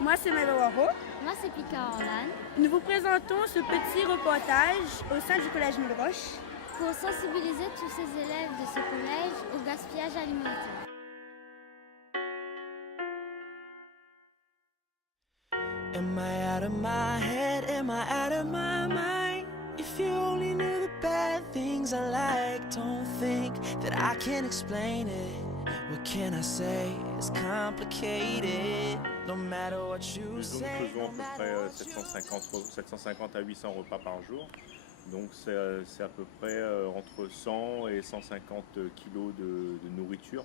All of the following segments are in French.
Moi, c'est Maëva Waro. Moi, c'est Pika Orlan. Nous vous présentons ce petit reportage au sein du collège Mulroche Pour sensibiliser tous ces élèves de ce collège au gaspillage alimentaire. Am I out of my head? Am I out of my mind? If you only knew the bad things I like, don't think that I can explain it. What can I say? It's complicated. No matter what you say. Nous faisons à peu près 750 à 800 repas par jour. Donc c'est à peu près entre 100 et 150 kilos de nourriture,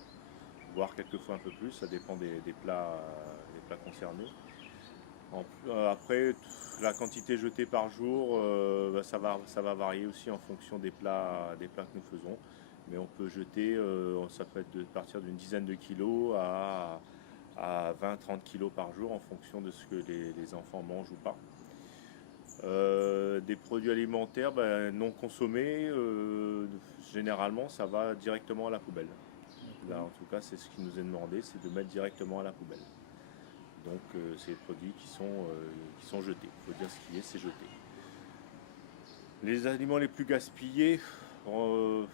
voire quelquefois un peu plus, ça dépend des plats concernés. Après, la quantité jetée par jour, ça va varier aussi en fonction des plats que nous faisons. Mais on peut jeter, ça peut être de partir d'une dizaine de kilos à 20-30 kilos par jour en fonction de ce que les enfants mangent ou pas. Des produits alimentaires non consommés, généralement ça va directement à la poubelle. Là, en tout cas, c'est ce qui nous est demandé, c'est de mettre directement à la poubelle. Donc c'est des produits qui sont jetés. Il faut dire ce qui est, c'est jeté. Les aliments les plus gaspillés, il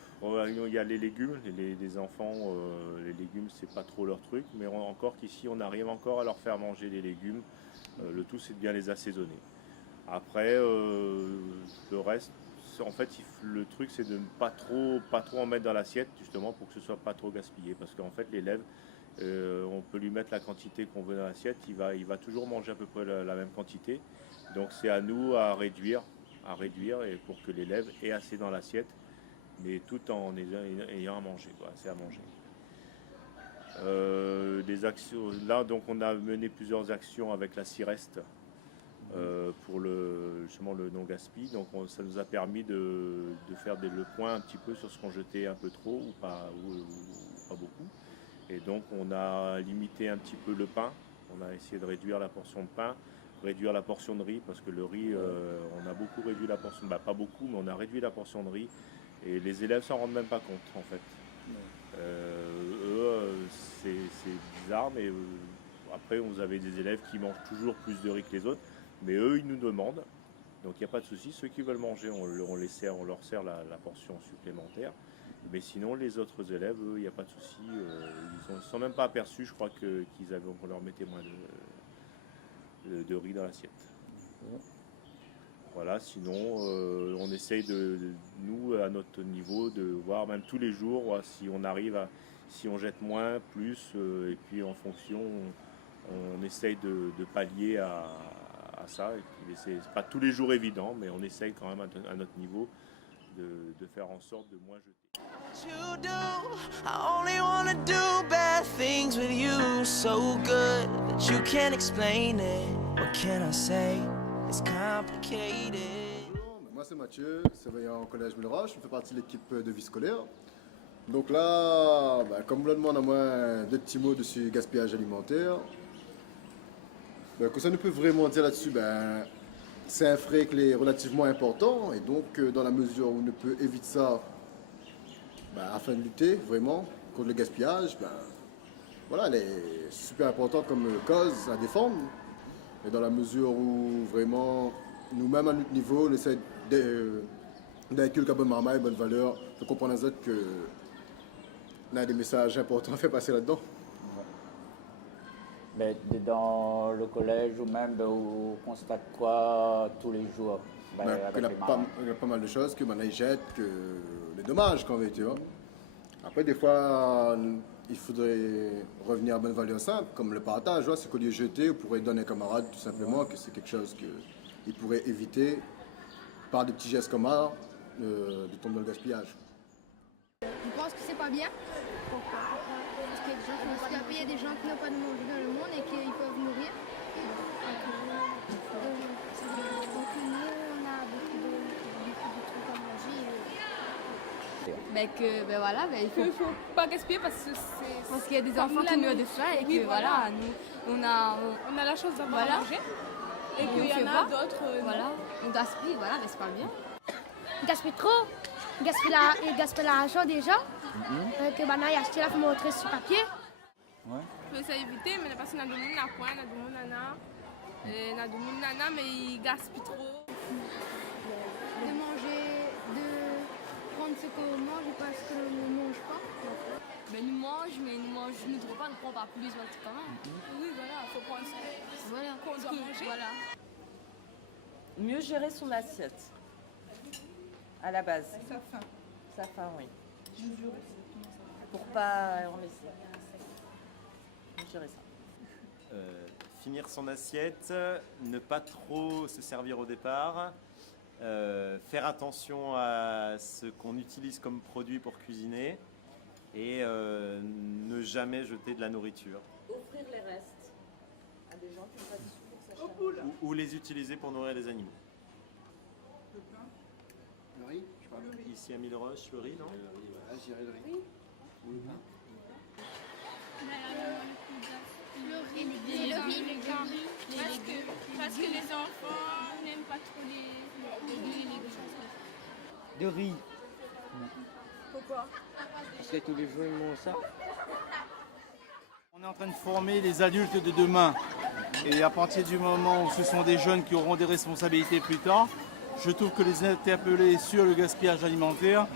y a les légumes. Les enfants, les légumes, c'est pas trop leur truc, mais encore qu'ici, on arrive encore à leur faire manger les légumes. Le tout, c'est de bien les assaisonner. Après, le reste, en fait, le truc, c'est de ne pas trop en mettre dans l'assiette, justement, pour que ce soit pas trop gaspillé. Parce qu'en fait, l'élève, on peut lui mettre la quantité qu'on veut dans l'assiette, il va toujours manger à peu près la même quantité. Donc c'est à nous à réduire et pour que l'élève ait assez dans l'assiette, mais tout en ayant à manger, assez à manger. Des actions, là donc on a mené plusieurs actions avec la CIREST pour justement le non-gaspi. Donc ça nous a permis de faire le point un petit peu sur ce qu'on jetait un peu trop ou pas beaucoup. Et donc on a limité un petit peu le pain, on a essayé de réduire la portion de pain, réduire la portion de riz, parce que le riz, on a beaucoup réduit la portion, pas beaucoup, mais on a réduit la portion de riz, et les élèves s'en rendent même pas compte en fait. C'est bizarre, mais après vous avez des élèves qui mangent toujours plus de riz que les autres, mais eux ils nous demandent, donc il n'y a pas de souci, ceux qui veulent manger, on leur sert la portion supplémentaire. Mais sinon, les autres élèves, eux, il n'y a pas de souci. Ils ne sont même pas aperçus, je crois, qu'on leur mettait moins de riz dans l'assiette. Voilà, sinon, on essaye nous, à notre niveau, de voir même tous les jours si on arrive si on jette moins, plus, et puis en fonction, on essaye de pallier à ça. C'est pas tous les jours évident, mais on essaye quand même à notre niveau de faire en sorte de moins jeter. You do. I only wanna do bad things with you, so good that you can't explain it. What can I say? It's complicated. Bonjour, moi c'est Mathieu, surveillant au collège Mulroche, je fais partie de l'équipe de vie scolaire. Donc là, comme vous le demandez à moi, deux petits mots dessus gaspillage alimentaire. Que ça ne peut vraiment dire là-dessus, c'est un frais qui est relativement important, et donc dans la mesure où on peut éviter ça, afin de lutter vraiment contre le gaspillage, voilà, elle est super importante comme cause à défendre. Et dans la mesure où vraiment, nous-mêmes à notre niveau, on essaie d'inculquer bonne marmaille, bonne valeur, de comprendre les autres que on a des messages importants à faire passer là-dedans. Mais dans le collège ou même, on constate quoi tous les jours Il y a pas mal de choses que maintenant ils jettent, que les dommages qu'on veut, tu vois. Après, des fois, il faudrait revenir à bonne valeur simple, comme le partage, c'est qu'au lieu de jeter, on pourrait donner à un camarade tout simplement, que c'est quelque chose qu'il pourrait éviter par des petits gestes comme ça, de tomber dans le gaspillage. Je pense que c'est pas bien. Pourquoi? Parce qu'il y a des gens qui n'ont pas de manger dans le monde et qui peuvent mourir. Donc nous, on a beaucoup de trucs à manger. Il faut pas gaspiller parce qu'il y a des enfants qui meurent de faim et que voilà, nous on a la chance d'avoir à manger et qu'il y en a d'autres. Voilà, on gaspille, voilà, mais c'est pas bien. On gaspille trop. Il gaspille l'argent déjà. Que maintenant il a acheté la montrer sur papier. Ouais. Faut essayer d'éviter, mais parce que dans le monde, n'a point, dans le monde, nana, mais ils gaspillent trop. De manger, de prendre ce qu'on mange parce que l'on ne mange pas. Mais nous mange, mais nous ne trouvons pas, ne prend pas plus, quand même. Oui, voilà, il faut prendre ça. Voilà. Qu'on doit manger. Voilà. Mieux gérer son assiette. À la base. Sa faim, oui. Pour pas en laisser. Mieux gérer ça. Finir son assiette, ne pas trop se servir au départ, faire attention à ce qu'on utilise comme produit pour cuisiner et ne jamais jeter de la nourriture. Offrir les restes à des gens qui n'ont pas de sous pour s'acheter. Ou les utiliser pour nourrir les animaux. Le riz, je crois. Ici à Milleroche, le riz, non? Ah, je dirais le riz. Ou le pain. Le riz, Les légumes. Parce que les enfants n'aiment pas trop les légumes. De riz. Pourquoi? Parce que tous les jours ils mangent ça. On est en train de former les adultes de demain. Et à partir du moment où ce sont des jeunes qui auront des responsabilités plus tard, je trouve que les interpeller sur le gaspillage alimentaire,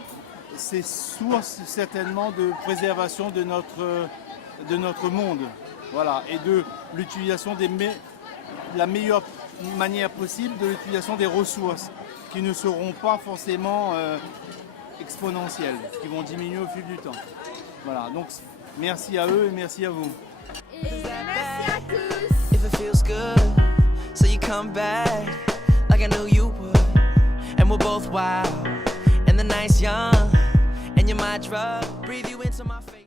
c'est source certainement de préservation de notre monde. Voilà, et de l'utilisation la meilleure manière possible de l'utilisation des ressources qui ne seront pas forcément exponentielles, qui vont diminuer au fil du temps. Voilà, donc merci à eux et merci à vous. Et merci à tous. If it feels good, so you come back like I knew you would. And we're both wild, and the night's young, and you're my drug. Breathe you into my face.